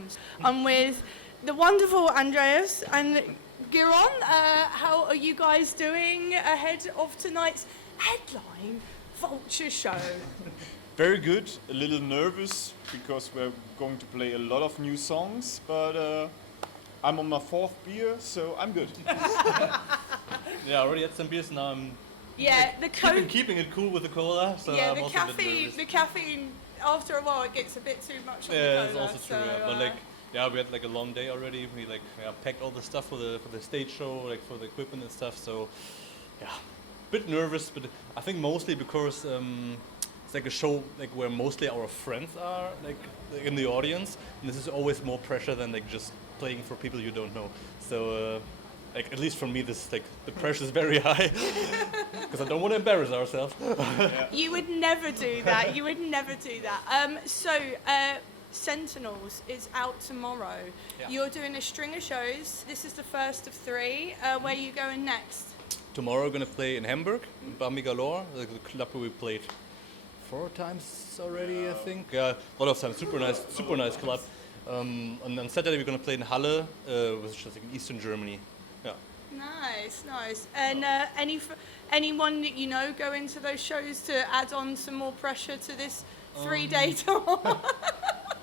albums. I'm with the wonderful Andreas and Giron. How are you guys doing ahead of tonight's headline Vulture show? Very good, a little nervous because we're going to play a lot of new songs, but I'm on my 4th beer, so I'm good. Yeah, I already had some beers, now I'm keeping it cool with the cola, so yeah, I'm also a bit nervous. the caffeine, after a while it gets a bit too much on the Yeah, cola. that's also true, so, but we had like a long day already. We packed all the stuff for the stage show, like for the equipment and stuff, so yeah, bit nervous, but I think mostly because it's like a show like where mostly our friends are like in the audience, and this is always more pressure than like just playing for people you don't know. So like at least for me, this like the pressure is very high because I don't want to embarrass ourselves. You would never do that. You would never do that. Sentinels is out tomorrow. Yeah. You're doing a string of shows. This is the first of 3. Where are you going next? Tomorrow we're gonna play in Hamburg, in Bambi Galore, the club where we played 4 times already, I think. Yeah, a lot of times. Super nice club. And on Saturday we're gonna play in Halle, which is like in Eastern Germany. Yeah. Nice. And anyone that you know go into those shows to add on some more pressure to this 3-day tour?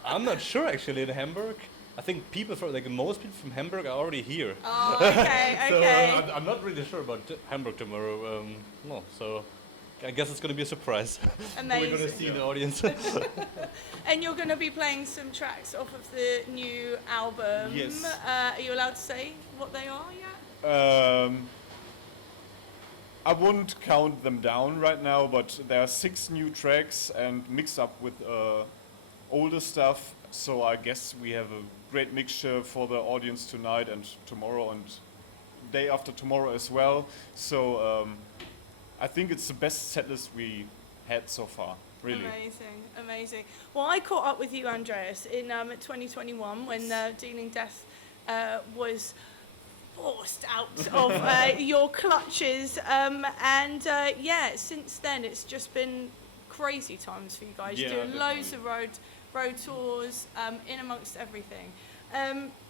I'm not sure actually in Hamburg. I think most people from Hamburg are already here. Oh, okay. So I'm not really sure about Hamburg tomorrow. No, so I guess it's going to be a surprise. Amazing. We're going to see in the audience. And you're going to be playing some tracks off of the new album. Yes. Are you allowed to say what they are yet? I wouldn't count them down right now, but there are 6 new tracks and mixed up with older stuff. So I guess we have a great mixture for the audience tonight and tomorrow and day after tomorrow as well. So I think it's the best setlist we had so far, really. Amazing. Well, I caught up with you, Andreas, in 2021 when Dealing Death was forced out of your clutches. Since then it's just been crazy times for you guys. Yeah, Doing loads definitely. of road tours, in amongst everything.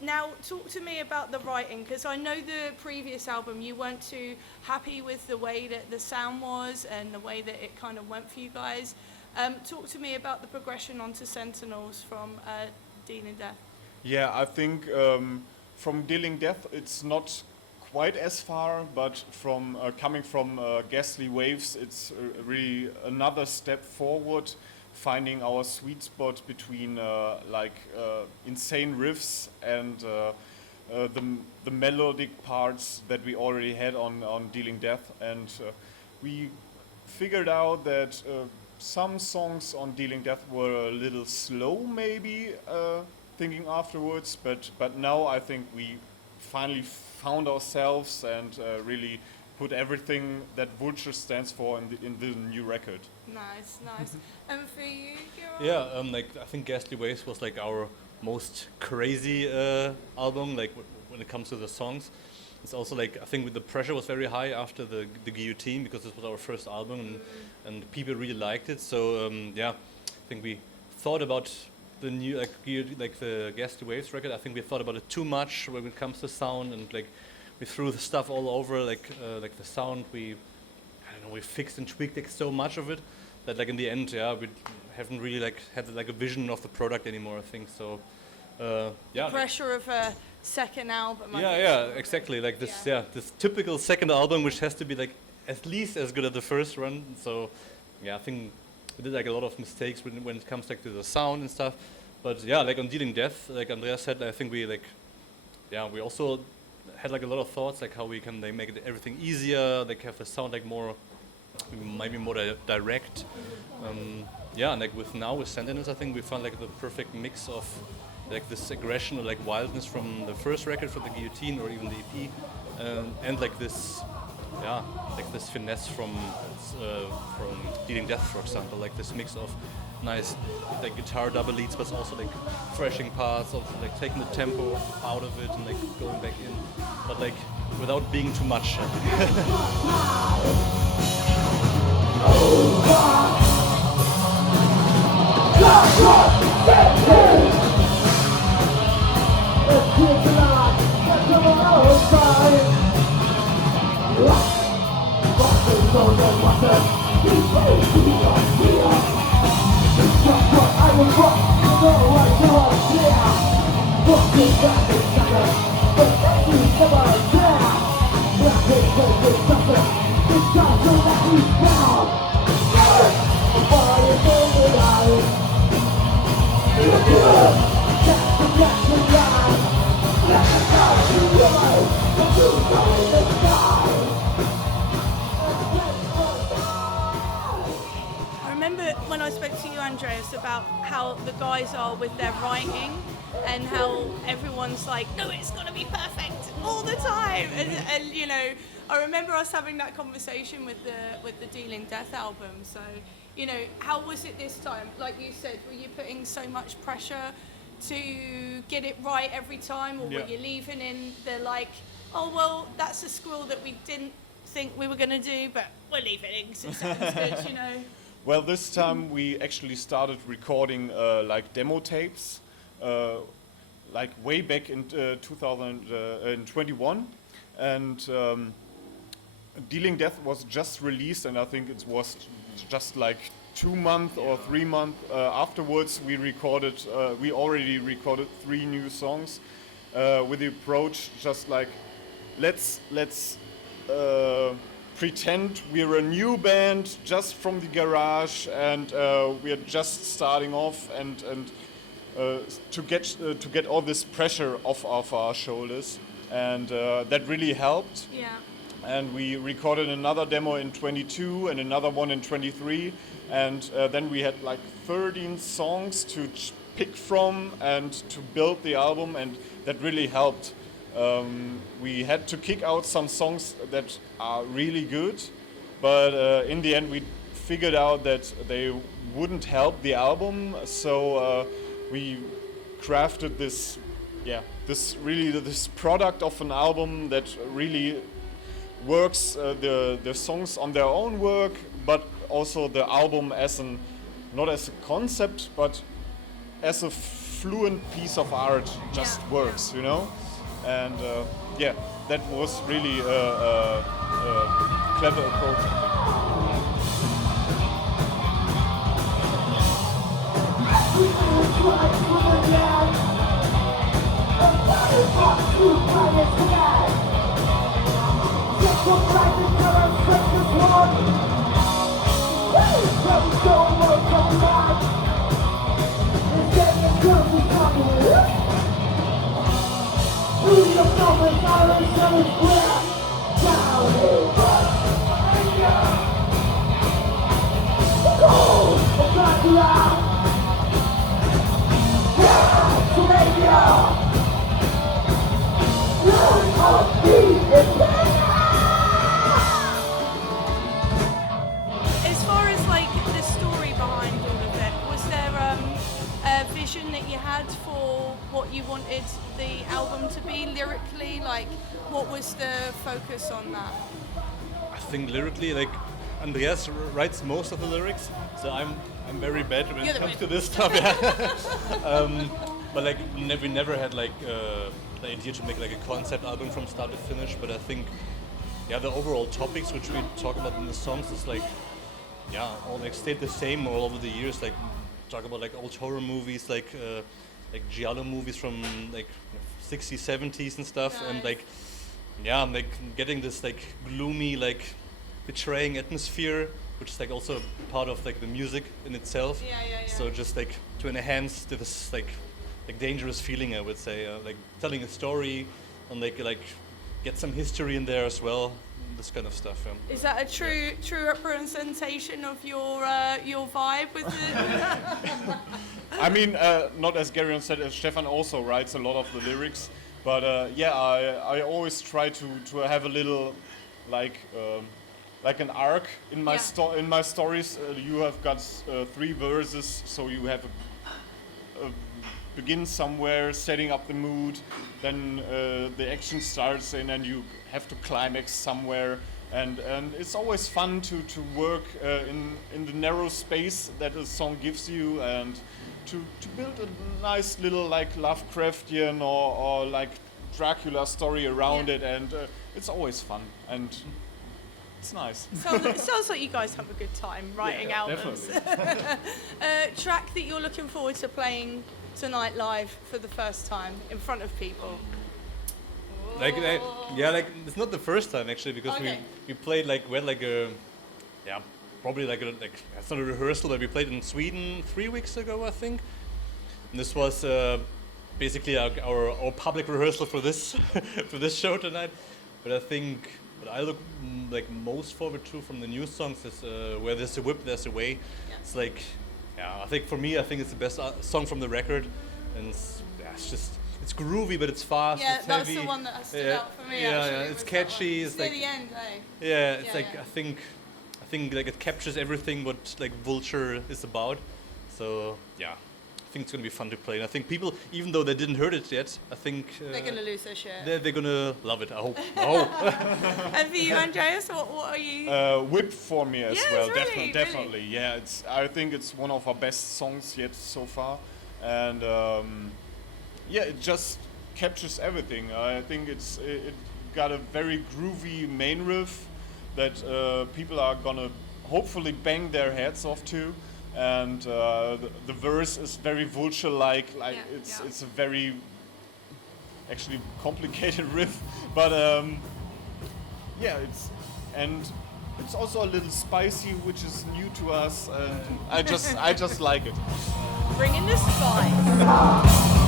Now, talk to me about the writing, because I know the previous album you weren't too happy with the way that the sound was and the way that it kind of went for you guys. Talk to me about the progression onto Sentinels from Dealing Death. Yeah, I think from Dealing Death it's not quite as far, but from coming from Ghastly Waves, it's really another step forward, finding our sweet spot between insane riffs and the melodic parts that we already had on Dealing Death, and we figured out that some songs on Dealing Death were a little slow, maybe thinking afterwards, but now I think we finally found ourselves and really put everything that Vulture stands for in the new record. Nice. And for you, Giro? Yeah, I think Ghastly Waves was like our most crazy album, like when it comes to the songs. It's also like, I think the pressure was very high after the Guillotine, because this was our first album and people really liked it. So I think we thought about the new the Ghastly Waves record. I think we thought about it too much when it comes to sound, and like we threw the stuff all over, like the sound. We fixed and tweaked like so much of it that like in the end, we haven't really like had like a vision of the product anymore, I think. So The pressure of a second album. Exactly. Like this, this typical second album, which has to be like at least as good as the first one. So I think we did like a lot of mistakes when it comes like to the sound and stuff. But like on Dealing Death, like Andreas said, I think we we also had like a lot of thoughts, like how we can like make everything easier, like have the sound like more, maybe more direct. And like with Sentinels, I think we found like the perfect mix of like this aggression or like wildness from the first record, for the Guillotine or even the EP, and like this finesse from Dealing Death, for example, like this mix of nice like guitar double leads, but also like thrashing parts of like taking the tempo out of it and like going back in, but like without being too much. I remember when I spoke to you, Andreas, about how the guys are with their writing and how everyone's like, no, it's got to be perfect all the time. And you know, I remember us having that conversation with the Dealing Death album. So, you know, how was it this time? Like you said, were you putting so much pressure to get it right every time, or were you leaving in the like, oh, well, that's a squirrel that we didn't think we were going to do, but we'll leave it in because it sounds good, you know? Well, this time we actually started recording like demo tapes, like way back in 2021, and Dealing Death was just released, and I think it was just like 2 months or 3 months afterwards. We already recorded 3 new songs with the approach just like let's pretend we're a new band just from the garage, and we're just starting off, and to get all this pressure off our shoulders, and that really helped. Yeah. And we recorded another demo in 22 and another one in 23, and then we had like 13 songs to pick from and to build the album, and that really helped. We had to kick out some songs that are really good, but in the end we figured out that they wouldn't help the album, so we crafted this product of an album that really works, the songs on their own work, but also the album not as a concept, but as a fluent piece of art just works, you know? And that was really a clever approach. As far as like the story behind all of it, was there a vision that you had for what you wanted the album to be lyrically? Like, what was the focus on that? I think lyrically, like Andreas writes most of the lyrics, so I'm very bad when it comes to this stuff. Yeah. But like we never had like the idea to make like a concept album from start to finish. But I think the overall topics which we talk about in the songs is like all like stayed the same all over the years. Like talk about like old horror movies, like giallo movies from like 60s, 70s and stuff, Nice. and like getting this like gloomy, like betraying atmosphere, which is like also part of like the music in itself. Yeah. So just like to enhance this like dangerous feeling, I would say, like telling a story and like get some history in there as well, this kind of stuff. Is that a true representation of your vibe with the? I mean, not as Garion said, Stefan also writes a lot of the lyrics, but I always try to have a little like an arc in my in my stories. You have got 3 verses, so you have a begin somewhere, setting up the mood, then the action starts in, and you have to climax somewhere, and it's always fun to work in the narrow space that a song gives you, and to build a nice little like Lovecraftian or like Dracula story around it, and it's always fun, and it's nice. Sounds like you guys have a good time writing albums. Track that you're looking forward to playing tonight live for the first time in front of people? Like it's not the first time actually, because Okay. we played we had probably it's not a rehearsal, but we played in Sweden 3 weeks ago, I think. And this was basically our public rehearsal for this for this show tonight. But I think what I look most forward to from the new songs is Where There's a Whip, There's a Way. Yeah. It's I think for me, I think it's the best song from the record, and it's groovy, but it's fast. Yeah, it's that's heavy. the one that stood out for me. Yeah, actually, yeah, was it's that catchy. one. It's near the end, eh? Yeah, it's Yeah. I think it captures everything what Vulture is about. So yeah, I think it's gonna be fun to play. And I think people, even though they didn't heard it yet, I think They're gonna lose their shit. they're gonna love it. I hope. I hope. And for you, Andreas, what are you? Whip for me as Yes, well, really, definitely. Yeah, I think it's one of our best songs yet so far, and it just captures everything. I think it got a very groovy main riff that people are gonna hopefully bang their heads off to, and the verse is very Vulture-like. It's a very actually complicated riff, but it's also a little spicy, which is new to us, and I just like it. Bring in the spice.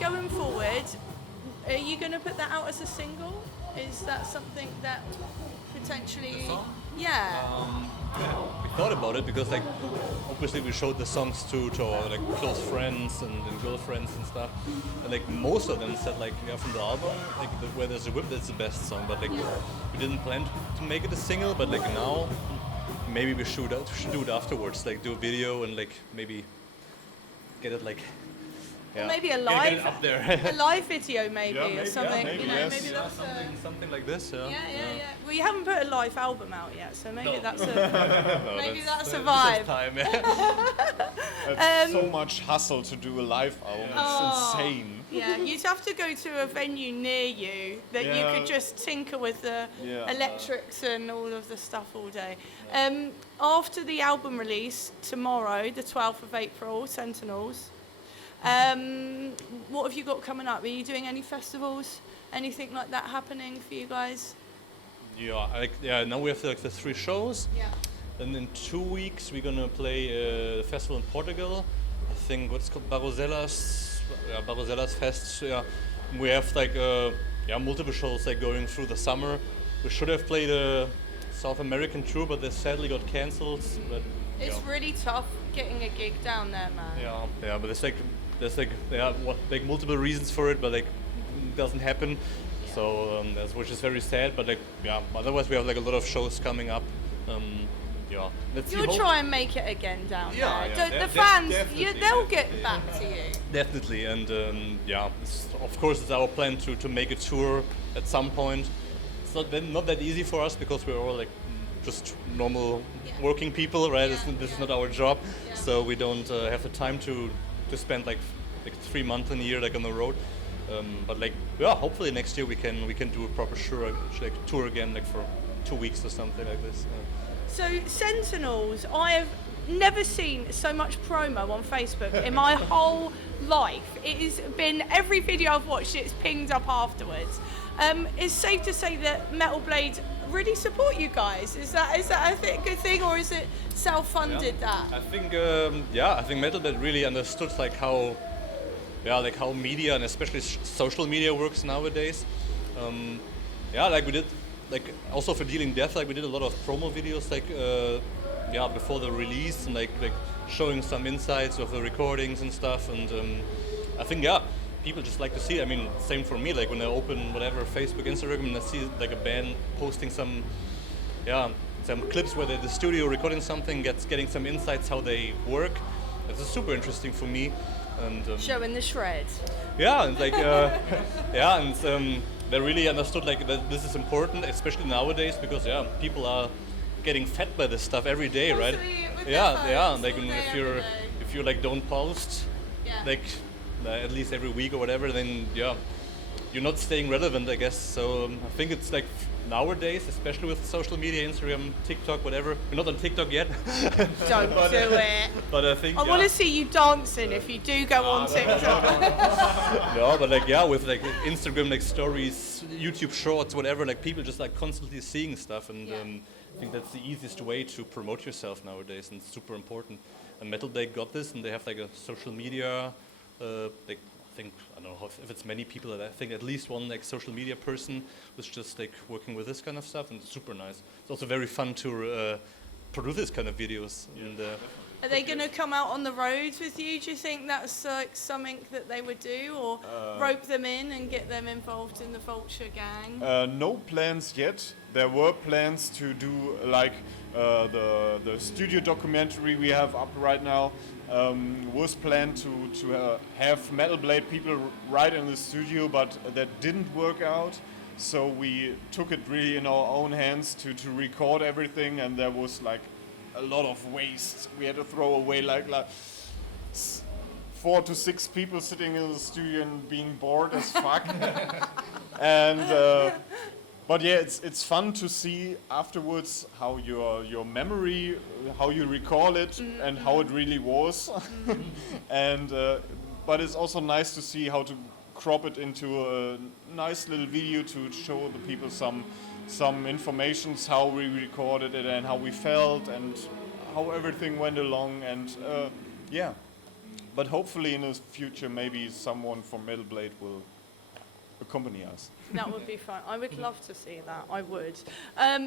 Going forward, are you going to put that out as a single? Is that something that potentially? The song? Yeah. We thought about it because obviously we showed the songs to our close friends and girlfriends and stuff, and most of them said from the album Where There's a Whip, that's the best song, but we didn't plan to make it a single, but now maybe we should do it afterwards, do a video and maybe get it Or maybe a get live, it up there. a live video maybe, Yeah, maybe, or something. maybe, you know, yes. maybe that's something like this. yeah. Well, you haven't put a live album out yet, so maybe No. that's a No, maybe that's a this is vibe. time, yeah. It's so much hustle to do a live album. Oh. It's insane. Yeah, you'd have to go to a venue near you that you Yeah. could just tinker with the Yeah. electrics and all of the stuff all day. After the album release tomorrow, the 12th of April, Sentinels. What have you got coming up? Are you doing any festivals? Anything like that happening for you guys? Now we have the 3 shows. Yeah. And in 2 weeks we're gonna play a festival in Portugal. I think what's called Barroselas Fest. Yeah, we have multiple shows going through the summer. We should have played a South American tour, but they sadly got cancelled. But It's really tough getting a gig down there, man. yeah, but there's multiple reasons for it, but it doesn't happen. Yeah. So which is very sad. But otherwise we have a lot of shows coming up. Let's see. You'll try and make it again down Yeah, there. yeah, The fans, definitely, they'll get back to you. Definitely, and of course it's our plan to make a tour at some point. It's not that easy for us because we're all just normal Yeah. working people, right? Yeah, This is yeah. not our job, Yeah. so we don't have the time to spend 3 months in a year on the road. But hopefully next year we can do a proper tour again for 2 weeks or something like this. So Sentinels, I have never seen so much promo on Facebook in my whole life. It has been every video I've watched, it's pinged up afterwards. It's safe to say that Metal Blade really support you guys. Is that a good thing, or is it self-funded that? I think I think Metal Blade really understood how media and especially social media works nowadays. We did also for Dealing Death, we did a lot of promo videos before the release and showing some insights of the recordings and stuff, and I think people just like to see it. I mean, same for me, when I open whatever Facebook, Instagram, and I see a band posting some clips where they're in the studio recording something, getting some insights how they work. It's super interesting for me, and Showing the shreds. and they really understood that this is important, especially nowadays, because people are getting fed by this stuff every day, right? With depots like all and day, if every you're day. if you like don't post Yeah. like at least every week or whatever, then yeah, you're not staying relevant, I guess. So I think it's like nowadays, especially with social media, Instagram, TikTok, whatever. We're not on TikTok yet. Don't do it. But I think I want to see you dancing if you do go on TikTok. no, but like yeah, with like Instagram, like stories, YouTube Shorts, whatever, like people just like constantly seeing stuff, and Yeah. I think that's the easiest way to promote yourself nowadays, and it's super important. And Metal Day got this, and they have like a social media, like I think I don't know if it's many people, I think at least one like social media person was just like working with this kind of stuff, and it's super nice. It's also very fun to produce this kind of videos, and Are they going to come out on the roads with you? Do you think that's like something that they would do, or rope them in and get them involved in the Vulture gang? No plans yet. There were plans to do like the studio documentary we have up right now. Was planned to have Metal Blade people right in the studio, but that didn't work out. So we took it really in our own hands to record everything, and there was like a lot of waste. We had to throw away like 4 to 6 people sitting in the studio and being bored as fuck. And but yeah, it's fun to see afterwards how your memory, how you recall it, and how it really was. And but it's also nice to see how to crop it into a nice little video to show the people some informations, how we recorded it and how we felt and how everything went along, and yeah. But hopefully in the future maybe someone from Metal Blade will accompany us. That would be fun. I would love to see that. I would.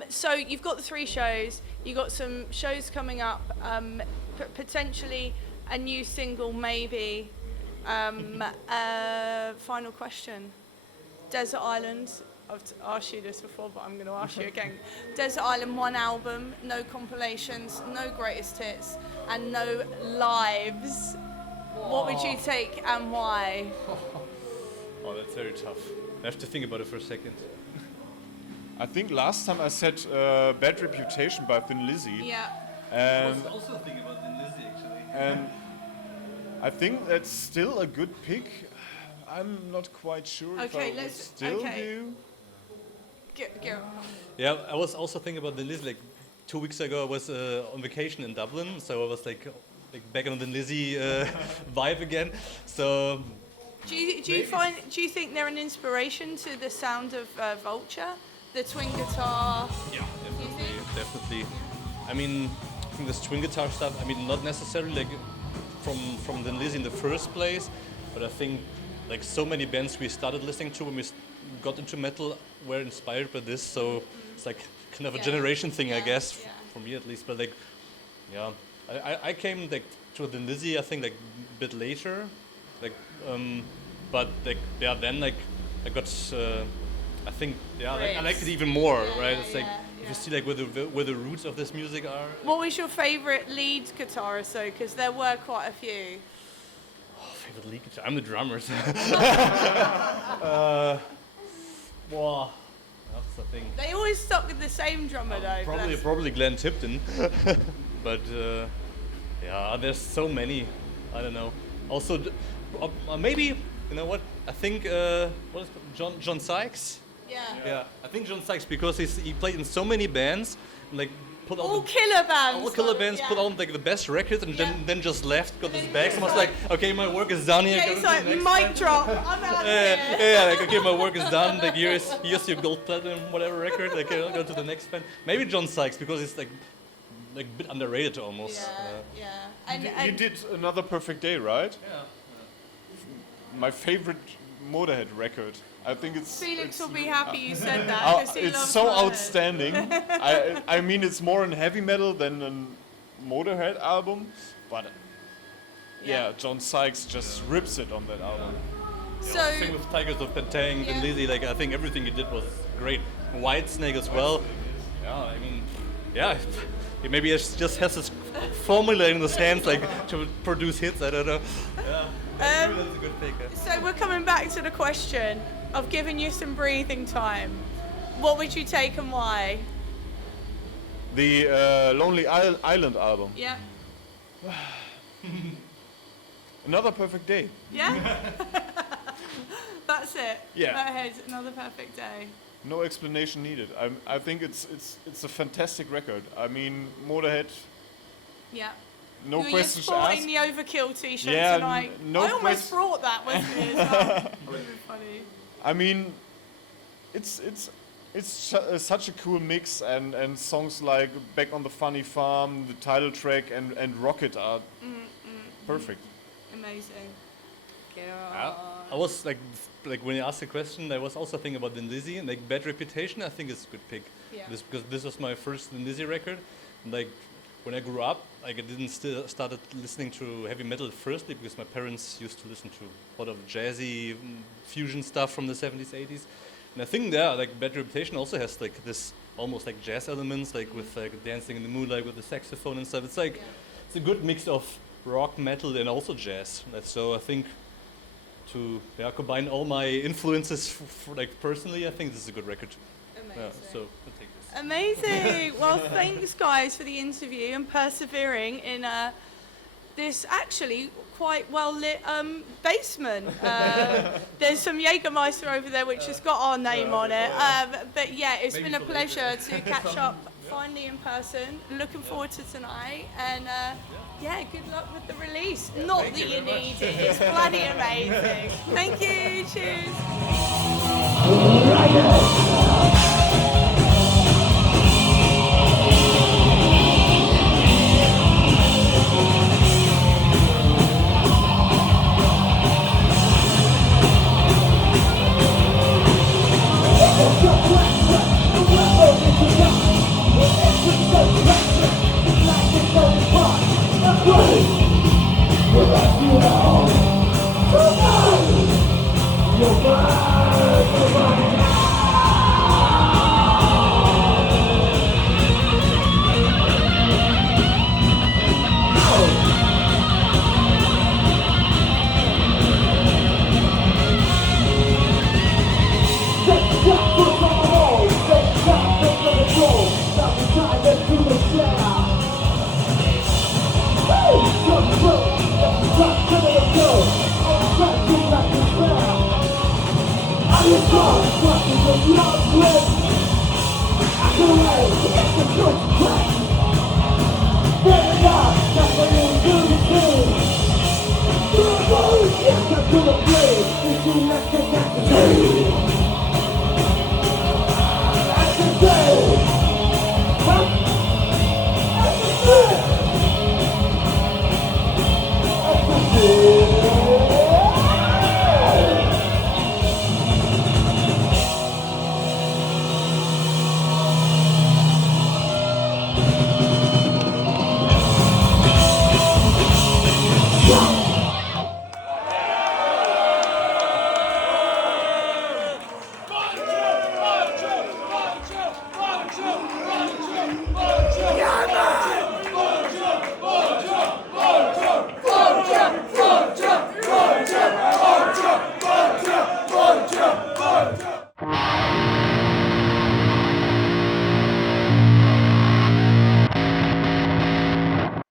So you've got the 3 shows. You've got some shows coming up. Potentially a new single, maybe. Final question. Desert Island. I've asked you this before, but I'm going to ask you again. Desert Island, 1 album, no compilations, no greatest hits, and no lives. What would you take and why? oh, that's very tough. I have to think about it for a second. I think last time I said Bad Reputation by Thin Lizzy. Yeah. And also thinking about Thin Lizzy actually. And I think that's still a good pick. I'm not quite sure if Okay, I would let's- still okay. do. Go. Yeah, I was also thinking about Thin Lizzy. Like 2 weeks ago, I was on vacation in Dublin, so I was like back on the Lizzy vibe again. So Do you think they're an inspiration to the sound of Vulture? The twin guitar? yeah, definitely, think? definitely. I mean, I think this twin guitar stuff. I mean, not necessarily like from the Lizzy in the first place, but I think like so many bands we started listening to when we got into metal were inspired by this. So it's like kind of a Yeah. generation thing, I Yeah, guess, yeah. for me at least. But like, yeah, I came like to the Lizzy I think like a bit later, like but like yeah then like I got I think yeah like, I liked it even more, Yeah, right? yeah, It's like yeah, if you see like where the roots of this music are. What was your favourite lead guitarist though? Because there were quite a few. Favorite lead guitar? I'm the drummer. So. Wow, that's the thing. They always stuck with the same drummer though. bless. Probably Glenn Tipton, but yeah, there's so many. I don't know. Also, maybe you know what? I think what is it? John Sykes. Yeah. Yeah, I think John Sykes because he played in so many bands, and, like put All the, killer bands. all killer though, bands, yeah. put on like the best records, and Yeah. then just left, got his then bags, and was like, okay, my work is done here. Yeah, go it's to the like next mic band. drop. I'm out of Yeah, here. yeah, like okay, my work is done. Like here's your gold platinum whatever record. Like I'll go to the next band. Maybe John Sykes because it's like a bit underrated almost. Yeah. And, You and did Another Perfect Day, right? Yeah. My favorite Motorhead record. I think it's Felix will be happy you said that. Oh, 'cause he it's loves so Motorhead. outstanding. I mean, it's more in heavy metal than a Motorhead album, but yeah, John Sykes just rips it on that album. So Same with Tigers of Pentank Yeah. and Lizzy. Like I think everything he did was great. Whitesnake as well. Yeah, I mean, yeah. Maybe he just has this formula in his hands, like to produce hits. I don't know. Yeah, maybe that's a good pick. So we're coming back to the question of giving you some breathing time. What would you take and why? The Lonely Island album. Yeah. Another perfect day. Yeah? That's it. Yeah. That is another perfect day. No explanation needed. I think it's a fantastic record. I mean, Motorhead, Yeah. no You're questions sporting asked. the Overkill t-shirt Yeah, tonight. no I almost quest- brought that with me as well. That would have been funny. I mean, it's such a cool mix, and songs like Back on the Funny Farm, the title track, and Rocket are perfect. Amazing. I was like when you asked the question, I was also thinking about Thin Lizzy, and like Bad Reputation. I think is a good pick. Yeah. Because this was my first Thin Lizzy record. And, like when I grew up, like I didn't started listening to heavy metal firstly because my parents used to listen to a lot of jazzy fusion stuff from the 70s, 80s. And I think like Bad Reputation also has like this almost like jazz elements, like with like Dancing in the Moonlight with the saxophone and stuff. It's like it's a good mix of rock, metal, and also jazz. So I think to combine all my influences like personally, I think this is a good record. Amazing. So I'll take this. Amazing. Well, thanks guys for the interview and persevering in this actually quite well lit basement. There's some Jägermeister over there which has got our name on it. But yeah, it's Maybe been a for pleasure to catch up finally in person. Looking forward to tonight, and yeah, good luck with the release. Not that you need it, it's bloody amazing. Thank you, cheers.